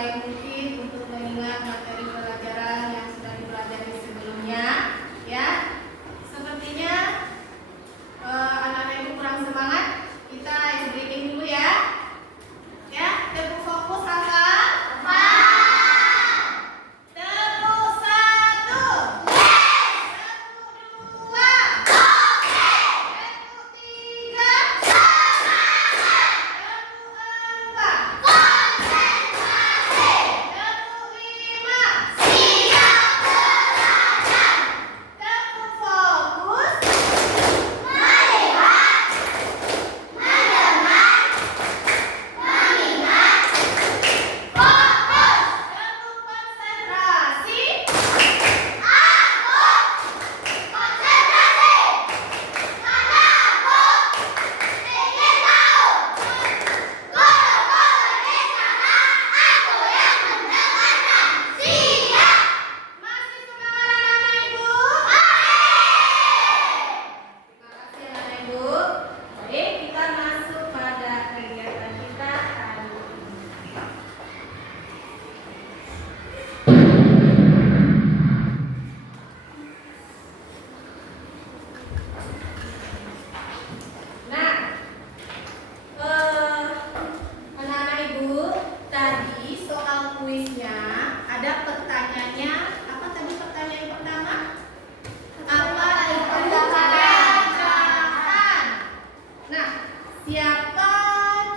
mulai mungkin untuk mengingat materi pelajaran yang sudah dipelajari sebelumnya, ya. Sepertinya anak-anak ibu kurang semangat. Kita ice breaking dulu ya. Ya, tepuk fokus kakak. Tepuk satu. Tepuk dua. Tepuk tiga. Tepuk empat. Tepuk lima. Tepuk fokus. Tepuk konsentrasi. Masih semangat anak-anak ibu? Terima kasih anak ibu. Baik, kita masuk pada kegiatan kita hari ini. Nah, anak-anak ibu, tadi soal kuisnya ada pertanyaannya. Apa tadi pertanyaan pertama? Apa itu pecahan? Nah, siapa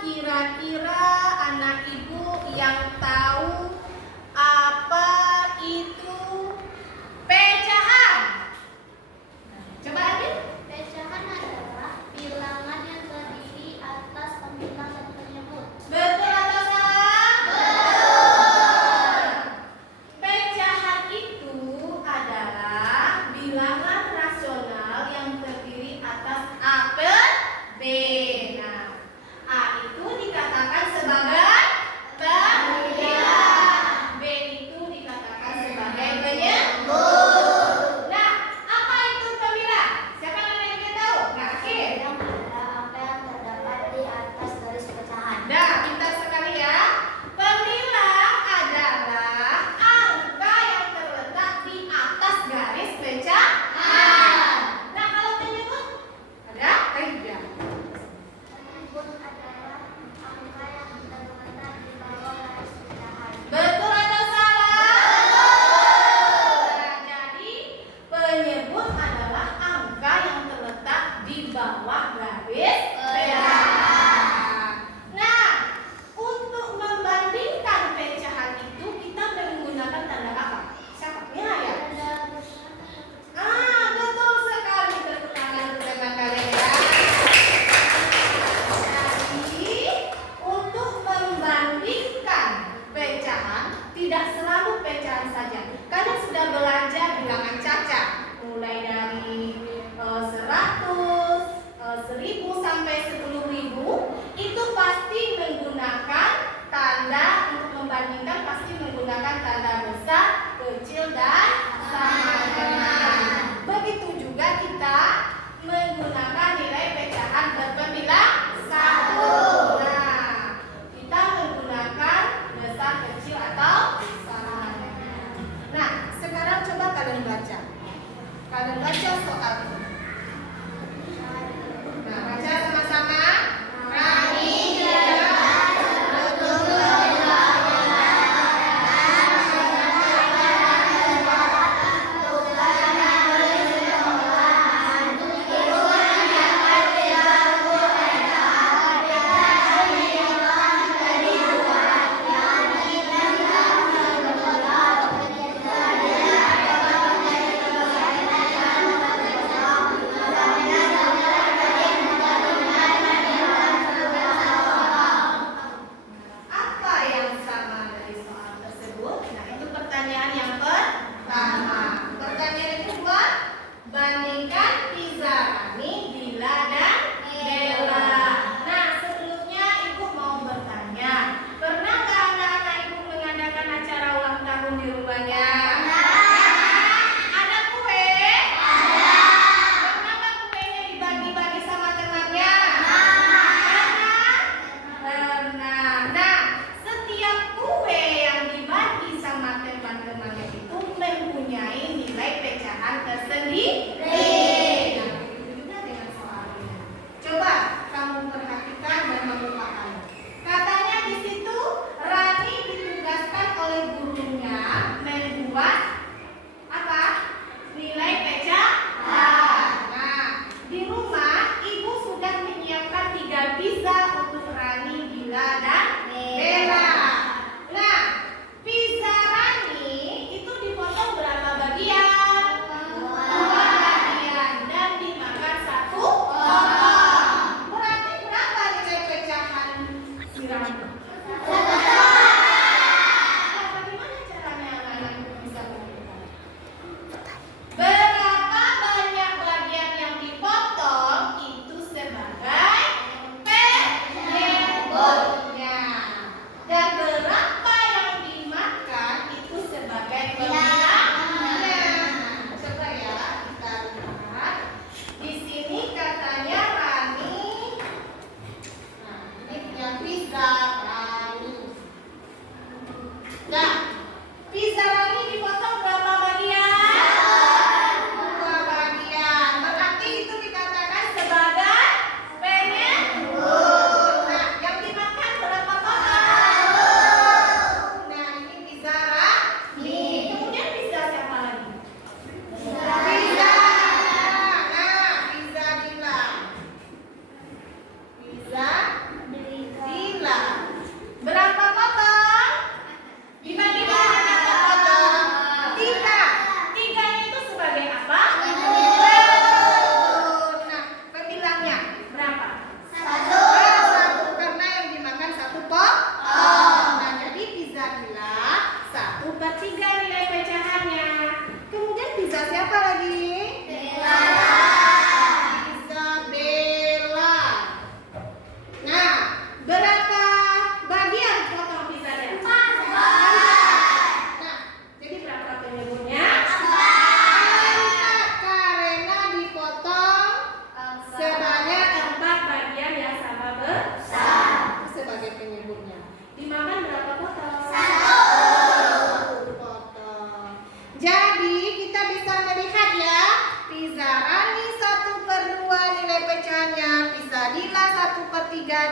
kira-kira anak ibu yang tahu apa itu pecahan? Coba lagi. Pecahan adalah bilangan yang terdiri atas pembilangan penyebut. Betul atau salah? Betul. Pecahan itu adalah bilangan rasional yang terdiri atas A per B. Nah, A itu dikatakan sebagai pembilangan.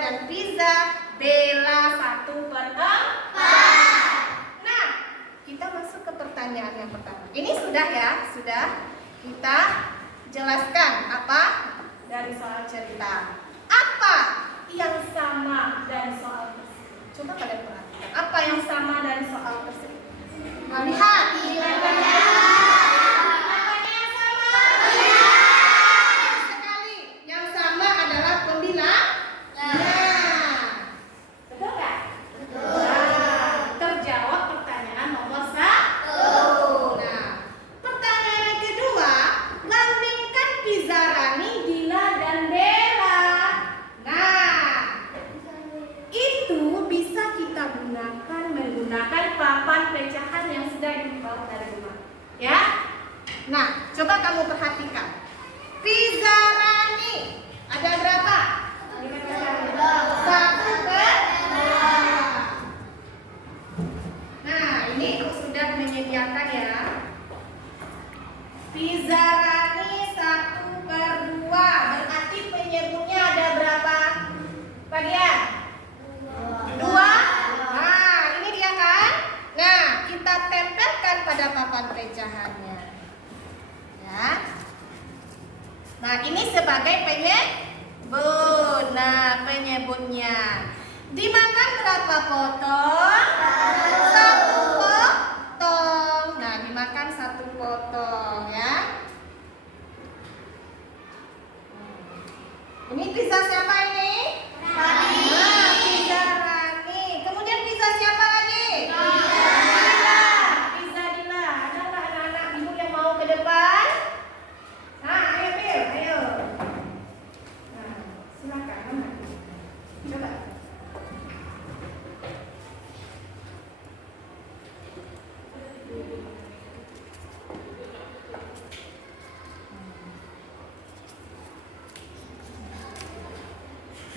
dan pizza Bella 1/4. Nah, kita masuk ke pertanyaan yang pertama. Ini sudah ya, sudah kita jelaskan apa dari soal cerita. Apa yang sama dari soal tersebut? Coba kalian perhatikan. Apa yang sama dari soal tersebut? Nah, lihat. Apanya yang sama? Sekali. Yang sama adalah pembilang. Betul nggak? Nah, terjawab pertanyaan nomor 1. Nah, pertanyaan yang kedua, bandingkan pizza Rani, Dila, dan Bella. Nah, itu bisa kita gunakan menggunakan papan pecahan yang sudah dibawa dari rumah. Ya? Nah, coba kamu perhatikan. Pizza Rani ada berapa? 1/2. Nah, ini sudah menyediakan ya. Pizza Rani 1/2. Berarti penyebutnya ada berapa bagian? 2. Nah, ini dia kan. Nah, kita tempelkan pada papan pecahannya. Ya. Nah, ini sebagai penyebut. Nah, penyebutnya. Dimakan berapa potong? 1 potong. Nah, dimakan 1 potong ya. Ini pizza siapa ini? Rani. Nah, pizza Rani. Kemudian pizza siapa lagi? Dila. Pizza Dila. Ada nggak anak-anak ibu yang mau ke depan? Nah, ayo Bil, ayo. Nah, silakan Mama. Coba.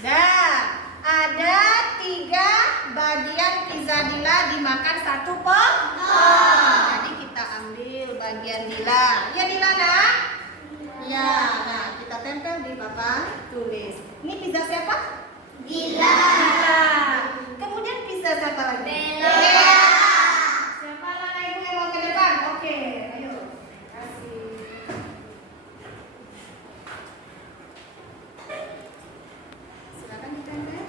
Dah, ada 3 bagian pizza Dila dimakan 1 potong. Jadi kita ambil bagian Dila. Ya Dila nak? Ya, nah kita tempel di papan tulis. Ini pizza siapa? Dila. Kemudian pizza siapa lagi? Bella. Siapa anak ibu yang mau ke depan? Oke, ayo. Kasih. Silakan ditempel.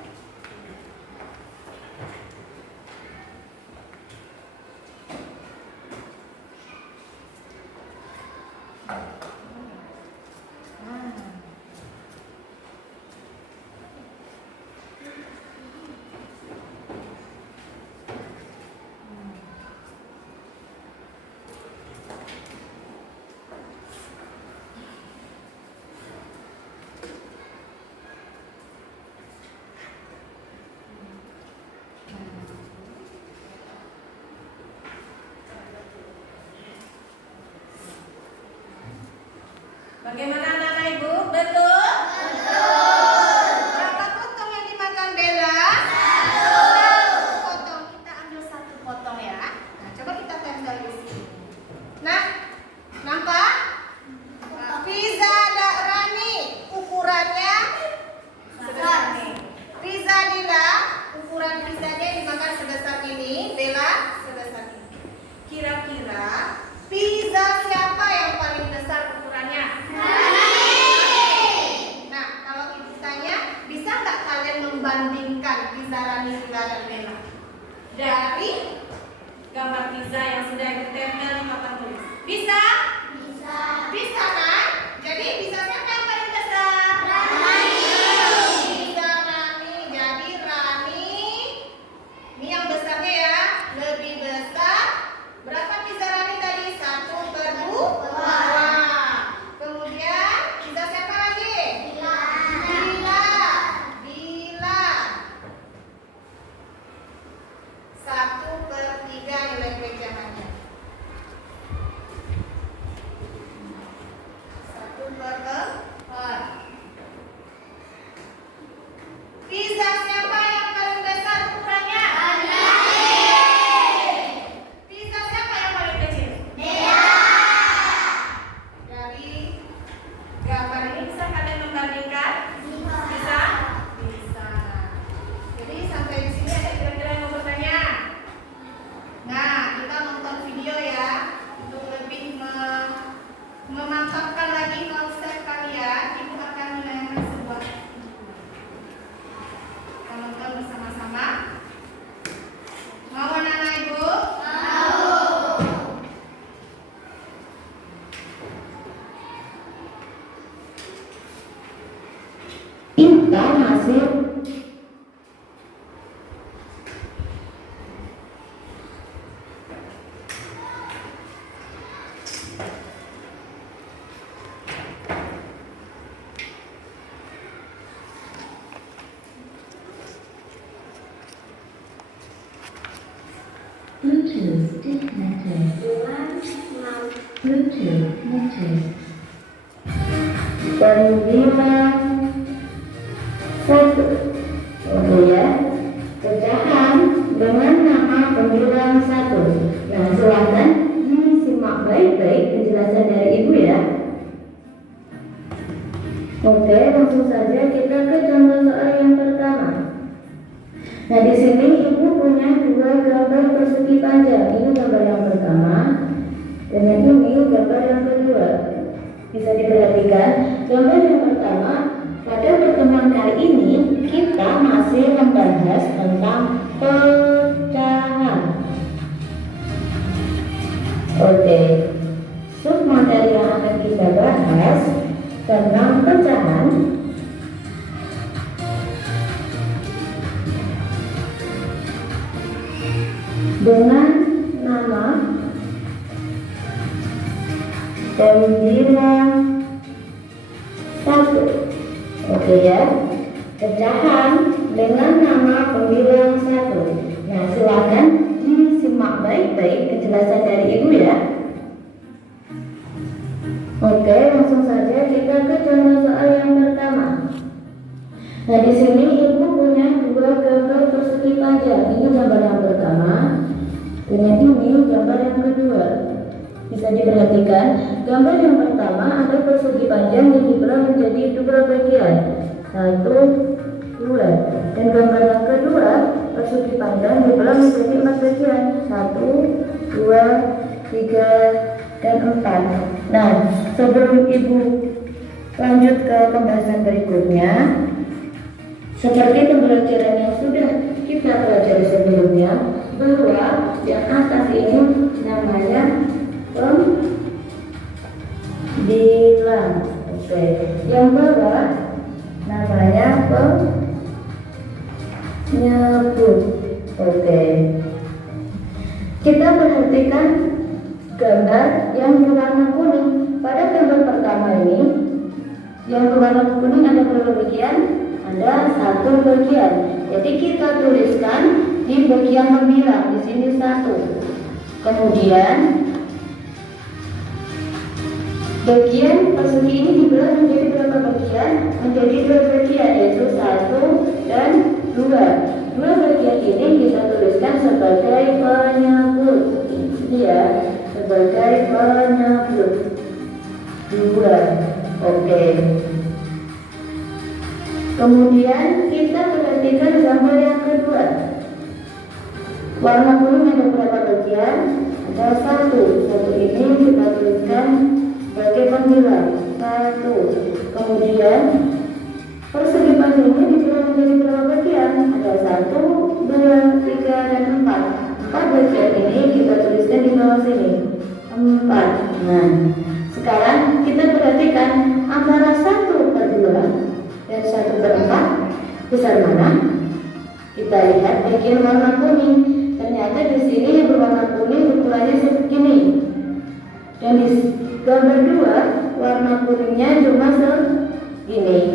Bagaimana anak-anak ibu? Betul? Betul. Berapa potong yang dimakan Bella? 1 potong. Kita ambil 1 potong ya. Nah, coba kita tempel di sini. Nah, nampak? Pizza Rani ukurannya sebesar ini. Pizza Dila ukuran pizzanya dimakan sebesar ini. Bella sebesar ini. Kira-kira pizza siapa yang paling besar ukurannya? Nah, kalau ibu tanya, bisa nggak kalian membandingkan pizza Rani, Dila, dan Bella dari gambar pizza yang sudah ditempel di papan tulis? Bisa? Bisa. Bisa kan? Jadi pizza siapa yang paling besar? Rani. Pizza Rani. Jadi Rani, ini yang besarnya ya, lebih besar. Berapa pizza Rani tadi? 1/2. Kemudian pizza siapa lagi? Dila. Dila. 1/3 nilai pecahannya. Bluetooth disconnected. Bluetooth connected. 91 oke ya, pecahan dengan nama pembilang 1. Nah silakan disimak baik-baik penjelasan dari ibu ya. Oke, langsung saja kita ke contoh soal yang pertama. Nah di sini ibu punya dua gambar persegi panjang. Ini gambar yang pertama dan yang ini gambar yang kedua. Bisa diperhatikan gambar yang pertama. Pada pertemuan kali ini kita masih membahas tentang pecahan. Oke, submateri yang akan kita bahas tentang pecahan dengan nama pembilang 1. Oke ya, pecahan dengan nama pembilang 1. Nah silakan disimak baik-baik penjelasan dari ibu ya. Oke, langsung saja kita ke contoh soal yang pertama. Nah di sini ibu punya dua gambar persegi panjang. Ini gambar yang pertama dan yang ini gambar yang kedua. Bisa diperhatikan gambar yang pertama ada persegi panjang yang dibelah menjadi dua bagian, 1, 2. Dan gambar yang kedua persegi panjang dibelah menjadi 4 bagian, 1, 2, 3, dan 4. Nah sebelum ibu lanjut ke pembahasan berikutnya, seperti pembelajaran yang sudah kita pelajari sebelumnya, bahwa yang atas ini namanya pembilang. Oke, yang bawah namanya penyebut. Oke, kita perhatikan gambar yang berwarna kuning. Pada gambar pertama ini yang berwarna kuning ada berapa bagian? Ada 1 bagian. Jadi kita tuliskan di bagian pembilang di sini 1. Kemudian bagian persegi ini dibelah menjadi berapa bagian? Menjadi 2 bagian, yaitu 1 dan 2. 2 bagian ini kita tuliskan sebagai penyebut. Ini ya, sebagai penyebut 2. Oke. Kemudian kita perhatikan gambar yang kedua. Warna kuning ada berapa bagian? Ada 1. 1 ini kita tuliskan sebagai pembilang 1. Kemudian persegi panjang ini dibelah menjadi berapa bagian? Ada 1, 2, 3, dan 4. 4 bagian ini kita tuliskan di bawah sini 4. Nah sekarang kita perhatikan antara 1/2 dan 1/4 besar mana? Kita lihat bagian warna kuning. Ternyata di sini yang berwarna kuning ukurannya segini. Dan di gambar 2 warna kuningnya cuma segini.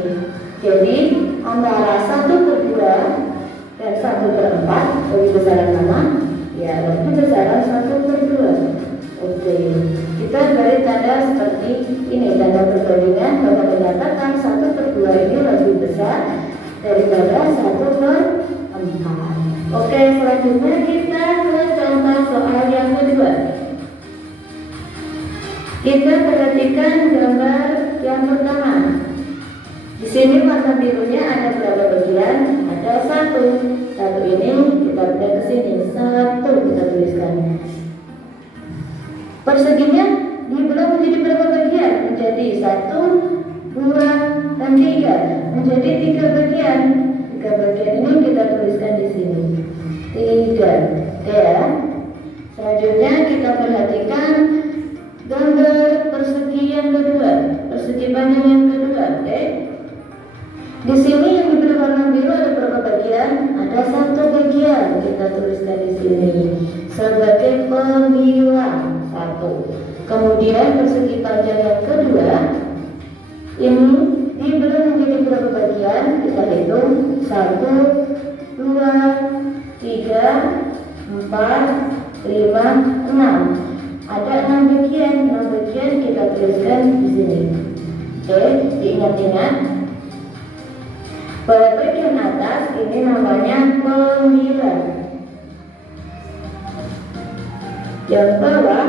Jadi antara 1/2 dan 1/4 lebih besaran mana? Ya lebih besaran 1/2. Oke, kita beri tanda seperti ini, tanda perbandingan bahwa menyatakan 1/2 ini lebih besar daripada 1/4. Oke, selanjutnya kita ke contoh soal yang kedua. Kita perhatikan gambar yang pertama. Di sini warna birunya ada berapa bagian? Ada 1. 1 ini kita pindah ke sini. 1 kita tuliskan. Perseginya dibelah menjadi berapa bagian? Menjadi 1, 2, dan 3. Menjadi 3 bagian. 3 bagian ini kita tuliskan di sini. 3. Oke ya. Selanjutnya kita perhatikan gambar persegi yang kedua, persegi panjang yang kedua. Oke. Di sini yang diberi warna biru ada berapa bagian? Ada 1 bagian. Kita tuliskan di sini sebagai pembilang 1. Kemudian persegi panjang yang kedua ini dibelah menjadi berapa bagian? Kita hitung 1, 2, 3, 4, 5, 6. Ada 6 bagian. 6 bagian kita tuliskan di sini. Oke, diingat-ingat. Pada bagian atas ini namanya pembilang. Yang bawah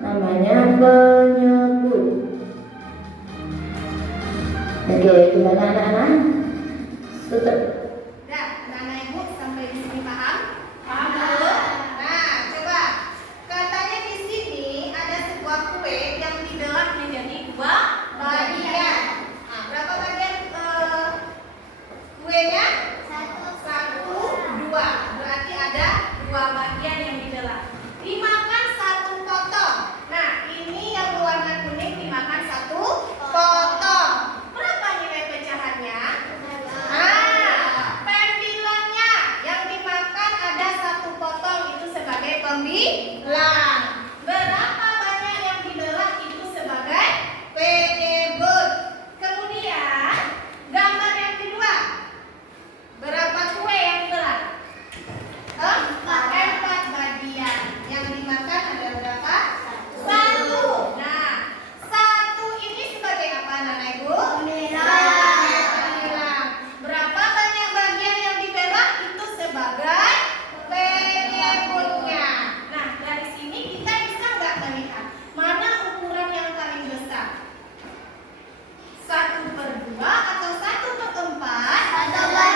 namanya penyebut. Oke, gimana anak-anak? Tutup. Udah, anak-anak ibu sampai di sini paham? Paham belum? Nah, coba. Katanya di sini ada sebuah kue yang dibelah menjadi 2 bagian. Nah, berapa bagian kuenya? 1, 2. Berarti ada 2 bagian yang dibelah. Dimakan 1 potong. Nah, ini yang berwarna kuning dimakan 1 potong. Berapa nilai pecahannya? Pembilangnya yang dimakan ada 1 potong itu sebagai pembilang. Berapa banyak yang dibelah itu sebagai penyebut. Kemudian gambar yang kedua. Berapa kue yang dibelah? 4 bagian. Yang dimakan ada berapa? 1. Nah, 1 ini sebagai apa anak-anak ibu? Pembilang. Berapa banyak bagian yang dibelah itu sebagai penyebutnya. Nah, dari sini kita bisa nggak melihat mana ukuran yang paling besar? 1/2 atau 1/4? 1/2.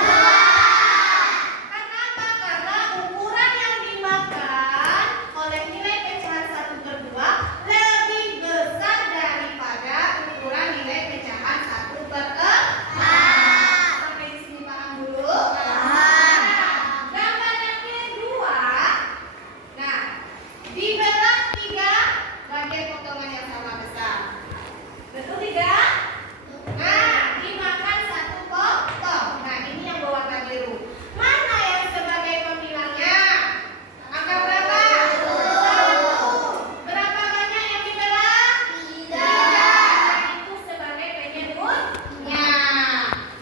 Kenapa? Karena ukuran yang dimakan oleh nilai pecahan 1/2 lebih besar daripada ukuran nilai pecahan 1/4. Sampai di sini paham dulu? Nah, gambar yang kedua. Nah, dibelah 3 bagian potongan yang sama besar. Betul tidak? Nah, dimakan 1 potong. Nah, ini yang berwarna biru. Mana yang sebagai pembilangnya? Angka berapa? 1. Berapa banyak yang dibelah? 3. Itu sebagai penyebutnya.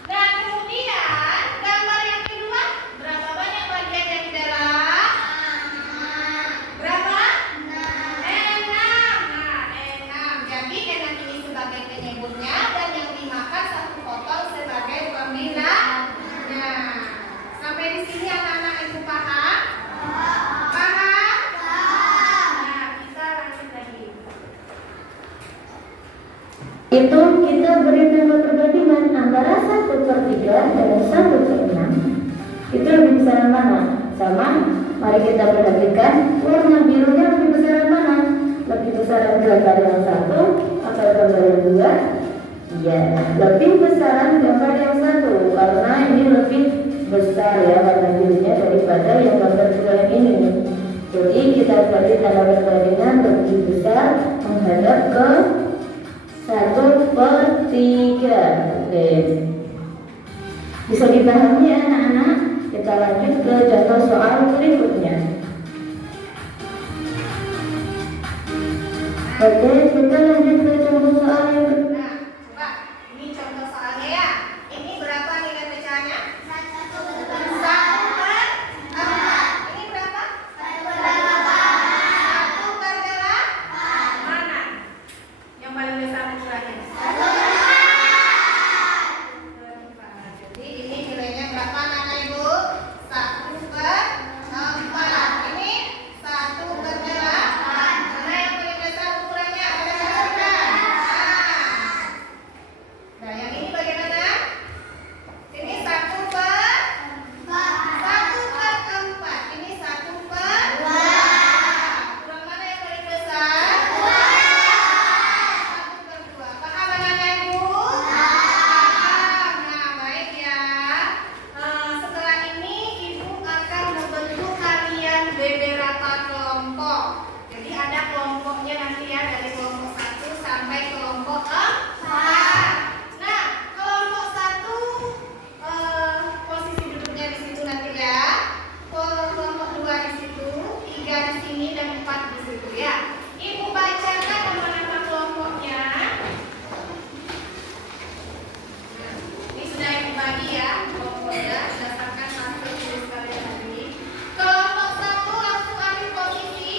Dan kemudian gambar yang kedua, berapa banyak bagian yang dibelah? Berapa? 6. Nah, 6. Jadi 6 ini sebagai penyebutnya dan yang dimakan 1 potong sebagai pembilangnya. Sampai di sini anak-anak ibu paham? Paham? Nah, kita lanjut lagi. Itu kita beri nama perbandingan antara 1/3 dan 1/6. Itu lebih besar mana? Sama. Mari kita perhatikan warna birunya lebih besar mana? Lebih besar gambar yang 1 atau gambar yang 2? Iya, lebih besaran gambar yang 1 karena ini lebih besar ya warna birunya daripada yang gambar 2 yang ini. Jadi kita beri tanda perbandingan lebih besar menghadap ke 1/3. Oke. Bisa dipahami ya anak-anak? Kita lanjut ke contoh soal berikutnya. Oke, kita lanjut ke contoh soal yang kedua. Nah, coba ini contoh soalnya ya. Ini berapa nilai pecahannya? 1/4. Ini berapa? 1/8. Mana? Yang paling besar ukurannya? 1/4. Jadi ini nilainya berapa anak-anak ibu? 1/4. Ini 1/8. Mana yang paling besar ukurannya? Ada perhatikan. Nah, yang ini bagaimana? Ini 1/4. Ini 1/2. Kurang mana yang paling besar? 1/2. Paham anak-anak ibu? Paham. Nah, baik ya. Setelah ini ibu akan membentuk kalian beberapa kelompok. Jadi ada kelompoknya nanti ya dari kelompok 1 sampai kelompok 4. Nah, kelompok 1 posisi duduknya di situ nanti ya. Kelompok 2 di situ, 3 di sini dan 4 di situ ya. Ibu bacakan nama-nama kelompoknya. Nah, ini sudah ibu bagi ya kelompoknya berdasarkan hasil tulis kalian tadi. Kelompok 1 langsung ambil posisi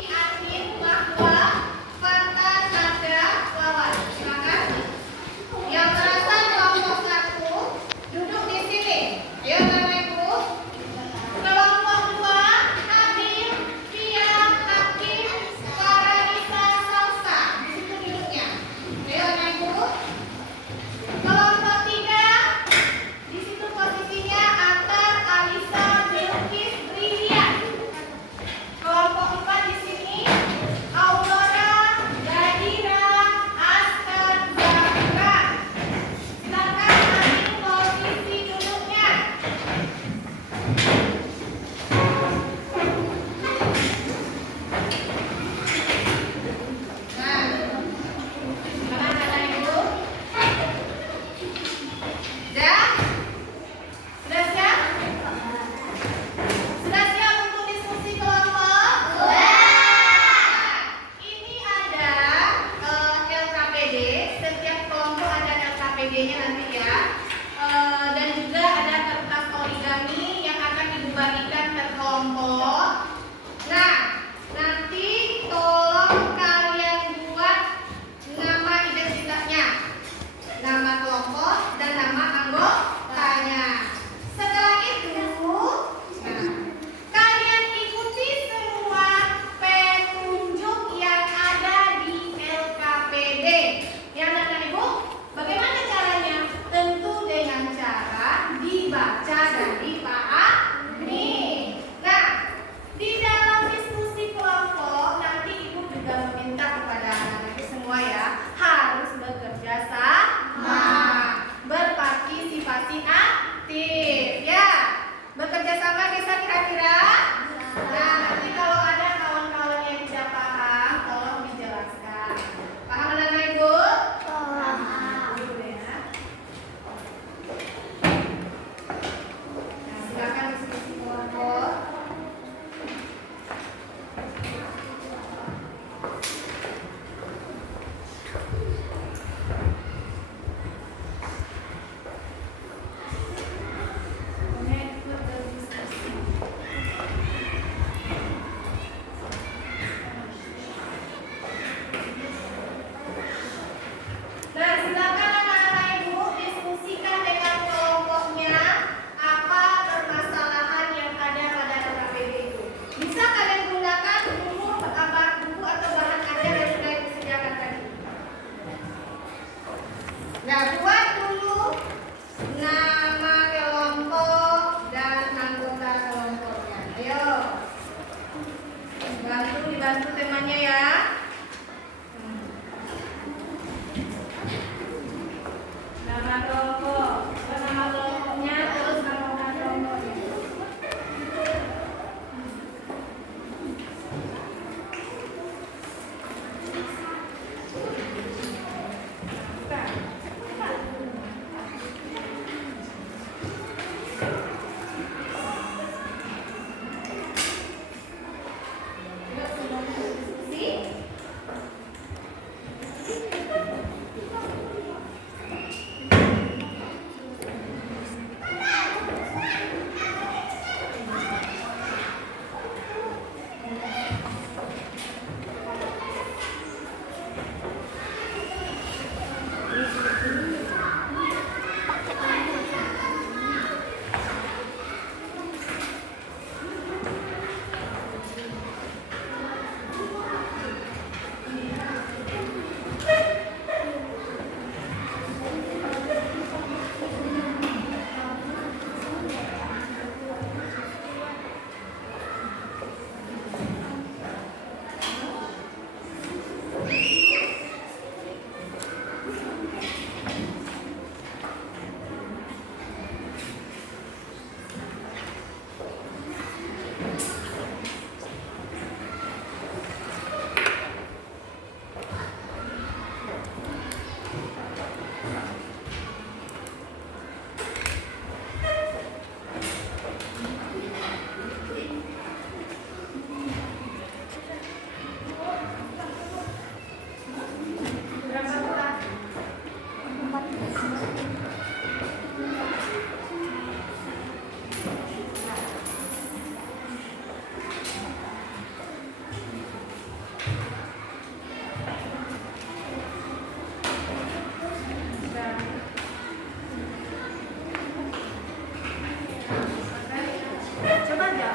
Nah,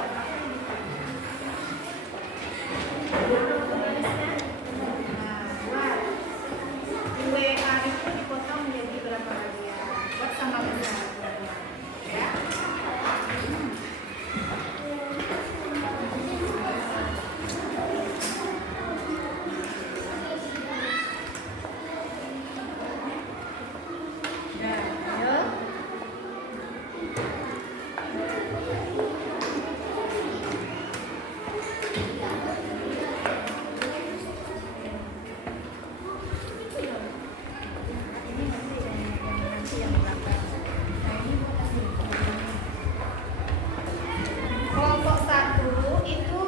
buat WA itu dipotong menjadi berapa bagian? Buat sama besar. Ya. Kelompok 1 itu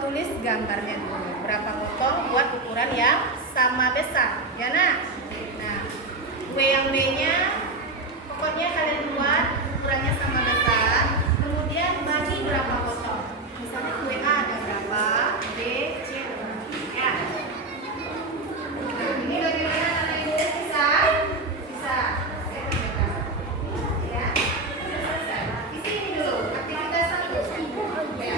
tulis gambarnya dulu. Berapa potong buat ukuran yang sama besar. Ya nak? Nah, W yang B-nya pokoknya kalian buat ukurannya sama besar. Kemudian bagi berapa potong. Misalnya WA ada berapa, B, C berapa. Ya. Nah, ini bagaimana anak ibu bisa? Bisa. Ya. Di sini dulu, aktivitas 1. Ya.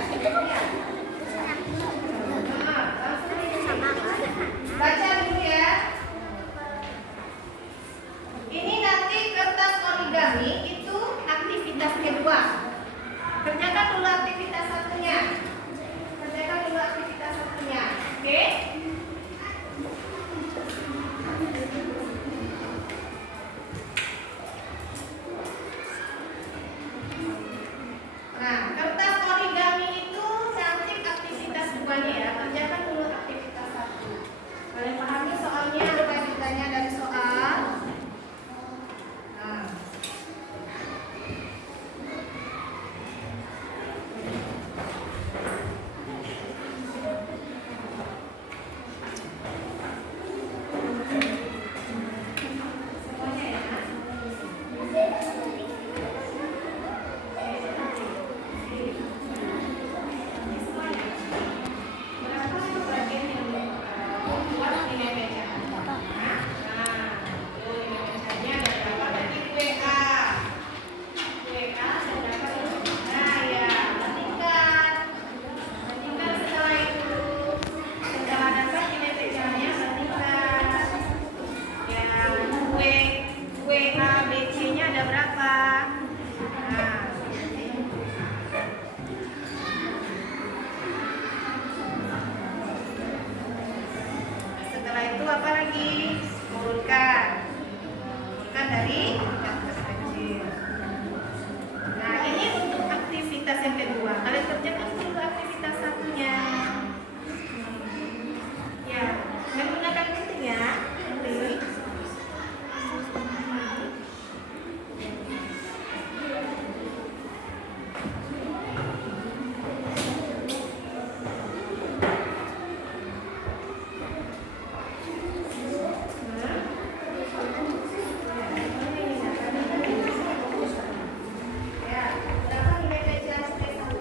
Baca dulu ya. Ini nanti kertas origami itu aktivitas kedua. Kerjakan dulu aktivitas satunya. Kerjakan dulu aktivitas satunya. Oke? Nah, kertas origami itu cantik aktivitas duanya ya. Kerjakan dulu aktivitas 1. Kalian pahami soalnya apa yang ditanya dari soal? Nah. Semuanya ya. Berapa bagian yang buat nilai meja? Nah, nilai mejanya ada berapa tadi? WA. WA ada berapa dulu? Nah ya, bandingkan. Bandingkan setelah itu. Setelah dapat nilai mejanya, bandingkan. Ya, WA BC-nya ada berapa? Nah, setelah itu apa lagi? Urutkan. Urutkan dari yang terkecil. Nah, ini untuk aktivitas yang kedua. Kalian kerjakan dulu aktivitas satunya. Ya, menggunakan gunting ya. Gunting. Ya, berapa nilai meja C1?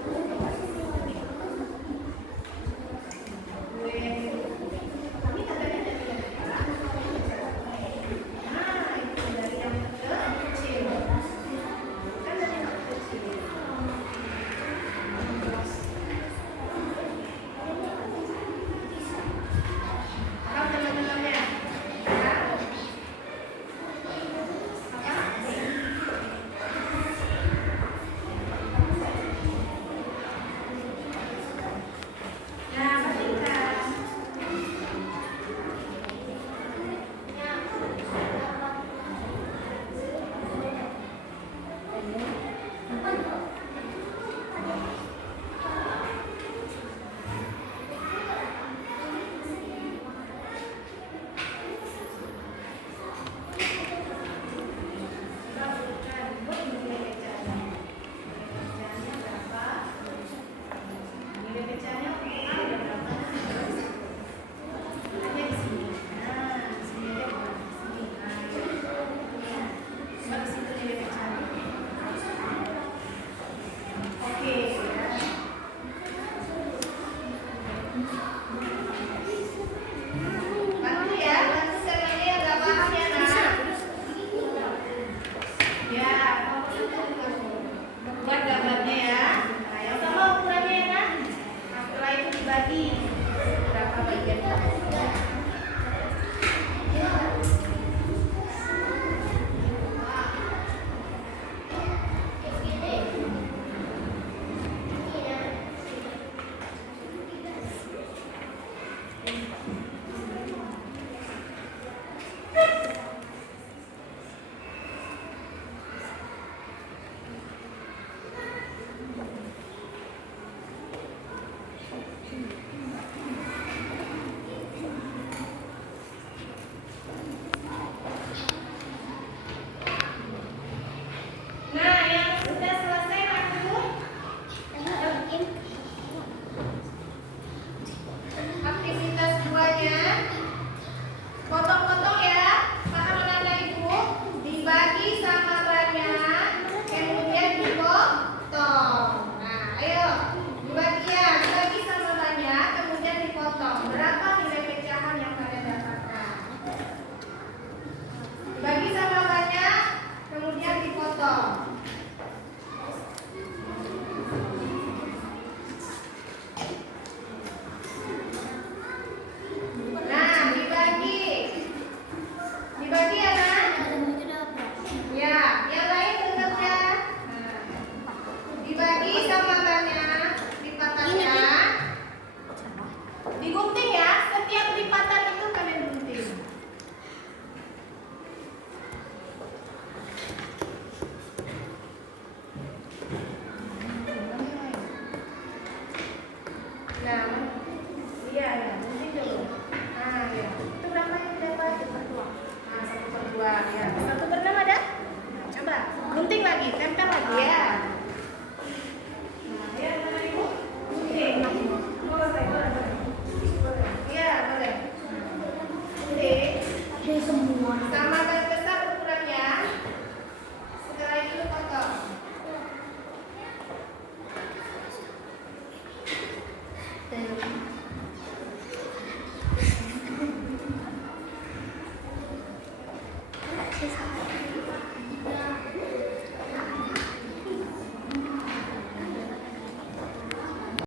Terima